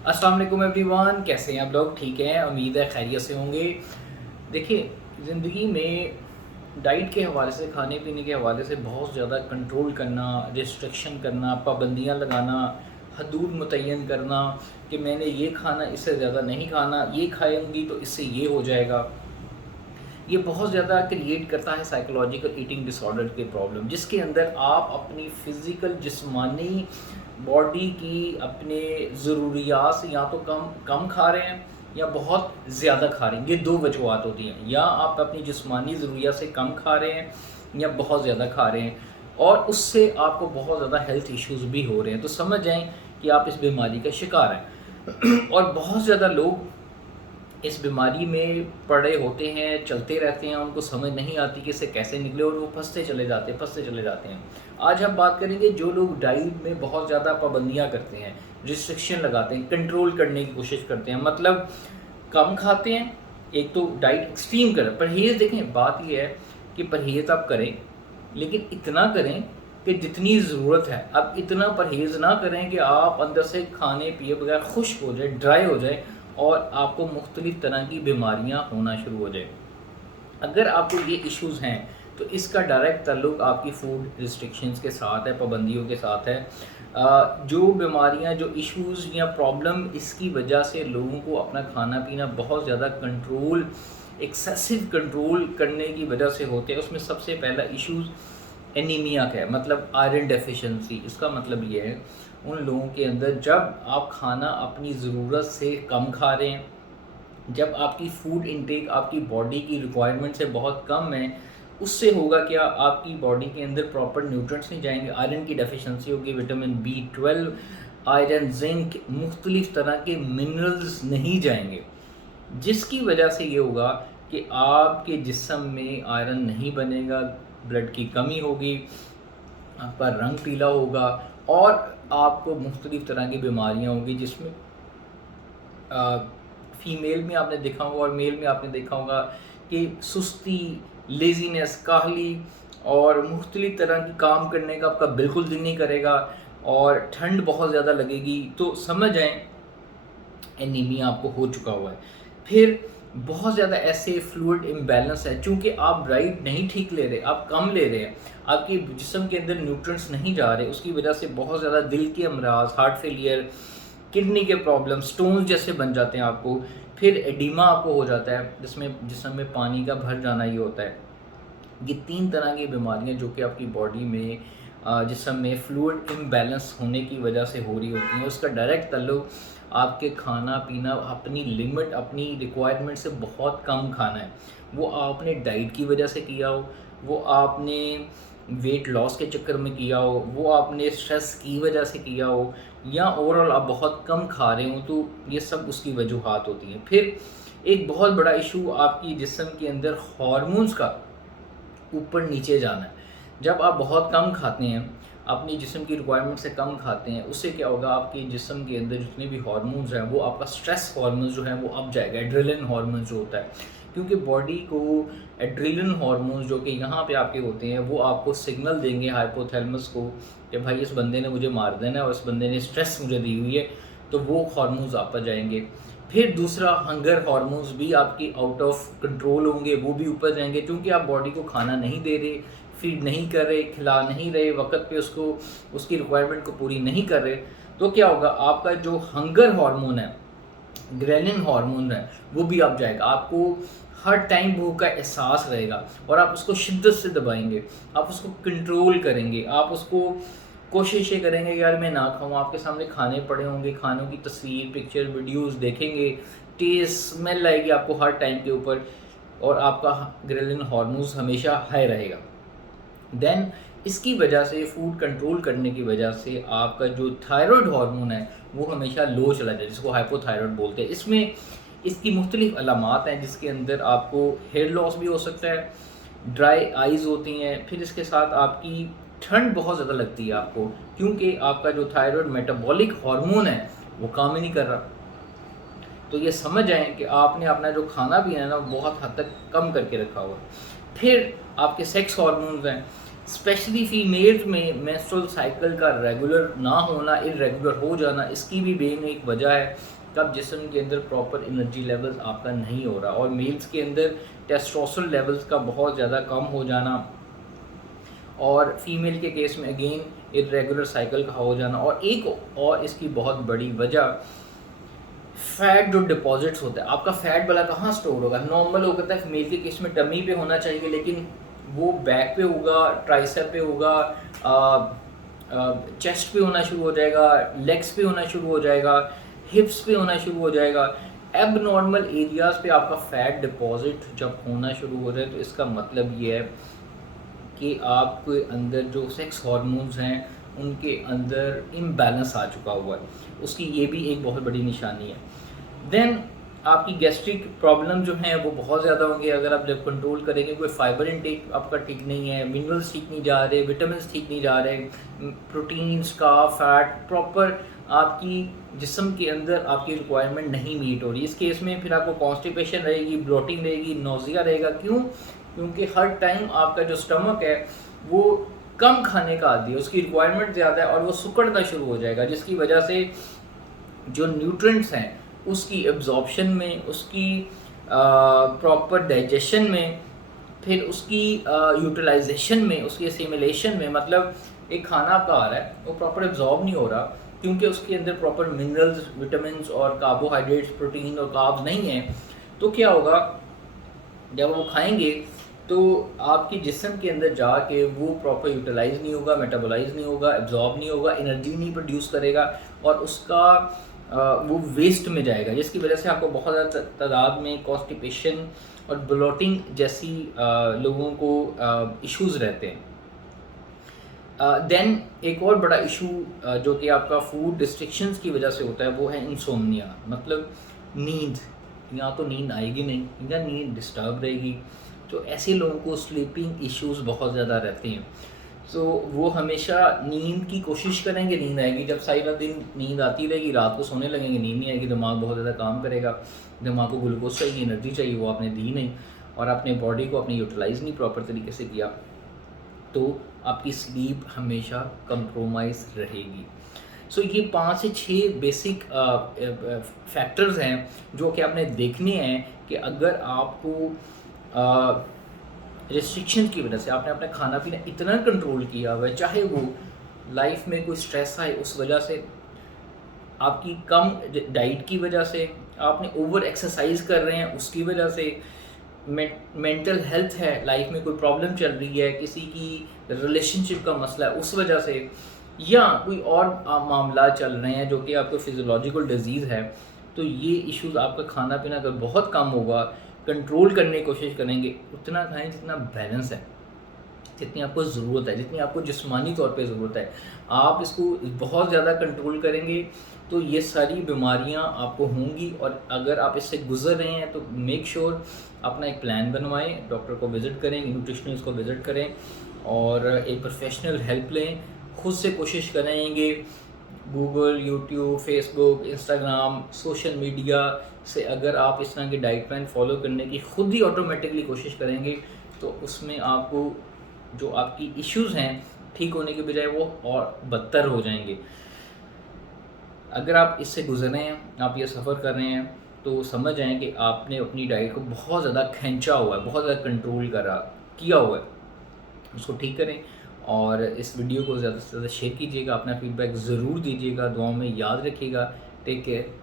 अस्सलाम वालेकुम एवरीवन, कैसे हैं आप लोग? ठीक हैं, उम्मीद है खैरियत से होंगे। देखिए, ज़िंदगी में डाइट के हवाले से, खाने पीने के हवाले से बहुत ज़्यादा कंट्रोल करना, रिस्ट्रिक्शन करना, पाबंदियाँ लगाना, हदूद मुतय्यन करना कि मैंने ये खाना, इससे ज़्यादा नहीं खाना, ये खाऊंगी तो इससे ये हो जाएगा। ये बहुत ज़्यादा क्रिएट करता है साइकोलॉजिकल ईटिंग डिसऑर्डर के प्रॉब्लम, जिसके अंदर आप अपनी फ़िज़िकल जिस्मानी बॉडी की अपने ज़रूरियात से या तो कम कम खा रहे हैं या बहुत ज़्यादा खा रहे हैं। ये दो वजूहत होती हैं, या आप अपनी जिस्मानी ज़रूरियात से कम खा रहे हैं या बहुत ज़्यादा खा रहे हैं, और उससे आपको बहुत ज़्यादा हेल्थ इश्यूज़ भी हो रहे हैं। तो समझ जाएँ कि आप इस बीमारी का शिकार हैं। और बहुत ज़्यादा लोग इस बीमारी में पड़े होते हैं, चलते रहते हैं, उनको समझ नहीं आती कि इससे कैसे निकले, और वो फँसते चले जाते हैं। आज हम बात करेंगे जो लोग डाइट में बहुत ज़्यादा पाबंदियाँ करते हैं, रिस्ट्रिक्शन लगाते हैं, कंट्रोल करने की कोशिश करते हैं, मतलब कम खाते हैं। एक तो डाइट एक्सट्रीम करें, परहेज़ देखें, बात ये है कि परहेज़ आप करें, लेकिन इतना करें कि जितनी ज़रूरत है। अब इतना परहेज़ ना करें कि आप अंदर से खाने पिए बगैर खुश्क हो जाए, ड्राई हो जाए, और आपको मुख्तलिफ़ तरह की बीमारियाँ होना शुरू हो जाए। अगर आपको ये इश्यूज़ हैं, तो इसका डायरेक्ट ताल्लुक आपकी फूड रिस्ट्रिक्शंस के साथ है, पाबंदियों के साथ है। जो बीमारियाँ, जो इश्यूज़ या प्रॉब्लम इसकी वजह से लोगों को अपना खाना-पीना बहुत ज़्यादा कंट्रोल, एक्सेसिव कंट्रोल करने की वजह से होते हैं, उसमें सबसे पहला इश्यूज़ एनीमिया का है, मतलब आयरन डेफिशिएंसी। इसका मतलब ये है, उन लोगों के अंदर जब आप खाना अपनी ज़रूरत से कम खा रहे हैं, जब आपकी फूड इनटेक आपकी बॉडी की रिक्वायरमेंट से बहुत कम है, उससे होगा क्या, आपकी बॉडी के अंदर प्रॉपर न्यूट्रिएंट्स नहीं जाएंगे, आयरन की डेफिशिएंसी होगी, विटामिन B12, आयरन, जिंक, मुख्तलिफ तरह के मिनरल्स नहीं जाएंगे, जिसकी वजह से ये होगा कि आपके जिस्म में आयरन नहीं बनेगा, ब्लड की कमी होगी, आपका रंग पीला होगा, और आपको मुख्तलिफ तरह की बीमारियां होंगी, जिसमें फ़ीमेल में आपने देखा होगा और मेल में आपने देखा होगा कि सुस्ती, लेज़ीनेस, काहली, और मुख्तलिफ तरह की काम करने का आपका बिल्कुल दिल नहीं करेगा, और ठंड बहुत ज़्यादा लगेगी। तो समझ जाएँ एनीमिया आपको हो चुका हुआ है। फिर बहुत ज़्यादा ऐसे फ्लूइड इम्बैलेंस है, चूँकि आप डाइट नहीं ठीक ले रहे, आप कम ले रहे हैं, आपके जिस्म के अंदर न्यूट्रिएंट्स नहीं जा रहे, उसकी वजह से बहुत ज़्यादा दिल के अमराज, हार्ट फेलियर, किडनी के प्रॉब्लम, स्टोन्स जैसे बन जाते हैं आपको। फिर एडिमा आपको हो जाता है, जिसमें जिस्म में पानी का भर जाना ये होता है। ये 3 तरह की बीमारियाँ जो कि आपकी बॉडी में जिस्म में फ्लूइड इम्बैलेंस होने की वजह से हो रही होती हैं, उसका डायरेक्ट ताल्लुक आपके खाना-पीना, अपनी लिमिट, अपनी रिक्वायरमेंट से बहुत कम खाना है। वो आपने डाइट की वजह से किया हो, वो आपने वेट लॉस के चक्कर में किया हो, वो आपने स्ट्रेस की वजह से किया हो, या ओवरऑल आप बहुत कम खा रहे हो, तो ये सब उसकी वजूहात होती हैं। फिर एक बहुत बड़ा इशू आपकी जिस्म के अंदर हार्मोन्स का ऊपर नीचे जाना है। जब आप बहुत कम खाते हैं, अपनी जिस्म की रिक्वायरमेंट से कम खाते हैं, उससे क्या होगा, आपके जिस्म के अंदर जितने भी हार्मोन्स हैं, वो आपका स्ट्रेस हार्मोन्स जो हैं वो अप जाएगा, एड्रेनलिन हार्मोन जो होता है। क्योंकि बॉडी को एड्रेनलिन हार्मोन्स जो कि यहाँ पे आपके होते हैं, वो आपको सिग्नल देंगे हाइपोथैलेमस को कि भाई इस बंदे ने मुझे मार देना है और इस बंदे ने स्ट्रेस मुझे दी हुई है, तो वो हार्मोन्स आप पर जाएँगे। फिर दूसरा, हंगर हार्मोन्स भी आपकी आउट ऑफ कंट्रोल होंगे, वो भी ऊपर जाएँगे, क्योंकि आप बॉडी को खाना नहीं दे रहे, फीड नहीं कर रहे, खिला नहीं रहे, वक़्त पे उसको उसकी रिक्वायरमेंट को पूरी नहीं कर रहे। तो क्या होगा, आपका जो हंगर हार्मोन है, ग्रेलिन हार्मोन है, वो भी अप जाएगा। आपको हर टाइम भूख का एहसास रहेगा, और आप उसको शिद्दत से दबाएँगे, आप उसको कंट्रोल करेंगे, आप उसको कोशिश ये करेंगे कि यार मैं ना खाऊँ, आपके सामने खाने पड़े होंगे, खानों की तस्वीर, पिक्चर, वीडियोज़ देखेंगे, टेस्ट, स्मेल आएगी आपको हर टाइम के ऊपर, और आपका ग्रेलिन हार्मोन्स हमेशा हाई रहेगा। देन इसकी वजह से, फूड कंट्रोल करने की वजह से, आपका जो थायराइड हार्मोन है वो हमेशा लो चला जाए, जिसको हाइपोथायराइड बोलते हैं। इसमें इसकी मुख्तलिफ अलामात हैं, जिसके अंदर आपको हेयर लॉस भी हो सकता है, ड्राई आइज़ होती हैं, फिर इसके साथ आपकी ठंड बहुत ज़्यादा लगती है आपको, क्योंकि आपका जो थायराइड मेटाबॉलिक हार्मोन है वो काम ही नहीं कर रहा। तो ये समझ जाएँ कि आपने अपना जो खाना-पीना है ना, बहुत हद तक कम करके रखा हुआ है। फिर आपके सेक्स हार्मोन्स हैं। स्पेशली फीमेल्स में मेंस्ट्रुअल साइकिल का रेगुलर ना होना, इरेगुलर हो जाना, इसकी भी मेन एक वजह है तब जिस्म के अंदर प्रॉपर एनर्जी लेवल्स आपका नहीं हो रहा, और मेल्स के अंदर टेस्टोस्टेरोन लेवल्स का बहुत ज़्यादा कम हो जाना, और फीमेल के केस में अगेन इरेगुलर साइकिल का हो जाना। और एक और इसकी बहुत बड़ी वजह फैट जो डिपॉजिट्स होता है, आपका फैट वाला कहाँ स्टोर होगा? नॉर्मल हो सकता है मेल के केस में टमी पे होना चाहिए, लेकिन वो बैक पे होगा, ट्राइसेप पे होगा, चेस्ट पे होना शुरू हो जाएगा, लेग्स पे होना शुरू हो जाएगा, हिप्स पे होना शुरू हो जाएगा। एब नॉर्मल एरियाज़ पे आपका फ़ैट डिपॉजिट जब होना शुरू हो जाए तो इसका मतलब ये है कि आपके अंदर जो सेक्स हार्मोन्स हैं उनके अंदर इम्बैलेंस आ चुका हुआ है, उसकी ये भी एक बहुत बड़ी निशानी है। देन आपकी गैस्ट्रिक प्रॉब्लम जो हैं वो बहुत ज़्यादा होंगे अगर आप जब कंट्रोल करेंगे। कोई फाइबर इनटेक आपका ठीक नहीं है, मिनरल्स ठीक नहीं जा रहे, विटामिन ठीक नहीं जा रहे, प्रोटीन्स का फैट प्रॉपर आपकी जिस्म के अंदर आपकी रिक्वायरमेंट नहीं मीट हो रही। इस केस में फिर आपको कॉन्स्टिपेशन रहेगी, ब्लोटिंग रहेगी, नोजिया रहेगा। क्यों? क्योंकि हर टाइम आपका जो स्टमक है वो कम खाने का आदी है, उसकी रिक्वायरमेंट ज़्यादा है और वो सिकुड़ना शुरू हो जाएगा, जिसकी वजह से जो न्यूट्रिएंट्स हैं उसकी एब्जॉर्प्शन में, उसकी प्रॉपर डाइजेशन में, फिर उसकी यूटिलाइजेशन में, उसकी असिमिलेशन में, मतलब एक खाना आपका आ रहा है वो प्रॉपर एब्जॉर्ब नहीं हो रहा क्योंकि उसके अंदर प्रॉपर मिनरल्स, विटामिन्स और कार्बोहाइड्रेट्स, प्रोटीन और कार्ब्स नहीं हैं। तो क्या होगा, जब वो खाएंगे तो आपके जिस्म के अंदर जाके वो प्रॉपर यूटिलाइज नहीं होगा, मेटाबोलाइज नहीं होगा, एब्जॉर्ब नहीं होगा, एनर्जी नहीं प्रोड्यूस करेगा और उसका वो वेस्ट में जाएगा, जिसकी वजह से आपको बहुत ज़्यादा तादाद में कॉन्स्टिपेशन और ब्लोटिंग जैसी लोगों को इश्यूज़ रहते हैं। देन एक और बड़ा इशू जो कि आपका फूड रिस्ट्रिक्शंस की वजह से होता है वो है इंसोम्निया, मतलब नींद। या तो नींद आएगी नहीं या नींद डिस्टर्ब रहेगी, तो ऐसे लोगों को स्लीपिंग इश्यूज़ बहुत ज़्यादा रहते हैं। तो वो हमेशा नींद की कोशिश करेंगे, नींद आएगी। जब सारा दिन नींद आती रहेगी, रात को सोने लगेंगे, नींद नहीं आएगी, दिमाग बहुत ज़्यादा काम करेगा, दिमाग को ग्लूकोज चाहिए, एनर्जी चाहिए, वो आपने दी नहीं और आपने बॉडी को अपनी यूटिलाइज़ नहीं प्रॉपर तरीके से किया, तो आपकी स्लीप हमेशा कंप्रोमाइज़ रहेगी। सो ये 5 से 6 बेसिक फैक्टर्स हैं जो कि आपने देखने हैं कि अगर आपको रिस्ट्रिक्शन की वजह से आपने अपना खाना पीना इतना कंट्रोल किया हुआ है, चाहे वो लाइफ में कोई स्ट्रेस आए उस वजह से, आपकी कम डाइट की वजह से, आपने ओवर एक्सरसाइज कर रहे हैं उसकी वजह से, मेंटल हेल्थ है, लाइफ में कोई प्रॉब्लम चल रही है, किसी की रिलेशनशिप का मसला है उस वजह से, या कोई और मामला चल रहे हैं जो कि आपको फिजियोलॉजिकल डिजीज़ है, तो ये इश्यूज़ आपका खाना पीना अगर बहुत कम होगा, कंट्रोल करने की कोशिश करेंगे, उतना खाएं जितना बैलेंस है, जितनी आपको ज़रूरत है, जितनी आपको जिस्मानी तौर पे ज़रूरत है। आप इसको बहुत ज़्यादा कंट्रोल करेंगे तो ये सारी बीमारियां आपको होंगी, और अगर आप इससे गुजर रहे हैं तो मेक श्योर अपना एक प्लान बनवाएं, डॉक्टर को विज़िट करें, न्यूट्रिशनिस्ट को विज़िट करें और एक प्रोफेशनल हेल्प लें। खुद से कोशिश करेंगे Google, YouTube, Facebook, Instagram, social media से अगर आप इस तरह की डाइट प्लान फॉलो करने की खुद ही ऑटोमेटिकली कोशिश करेंगे तो उसमें आपको जो आपकी इश्यूज़ हैं ठीक होने के बजाय वो और बदतर हो जाएंगे। अगर आप इससे गुजर रहे हैं, आप ये सफ़र कर रहे हैं, तो समझ जाएँ कि आपने अपनी डाइट को बहुत ज़्यादा खींचा हुआ है, बहुत ज़्यादा कंट्रोल किया हुआ है। उसको ठीक करें और इस वीडियो को ज़्यादा से ज़्यादा शेयर कीजिएगा, अपना फीडबैक ज़रूर दीजिएगा, दुआओं में याद रखिएगा। Take care.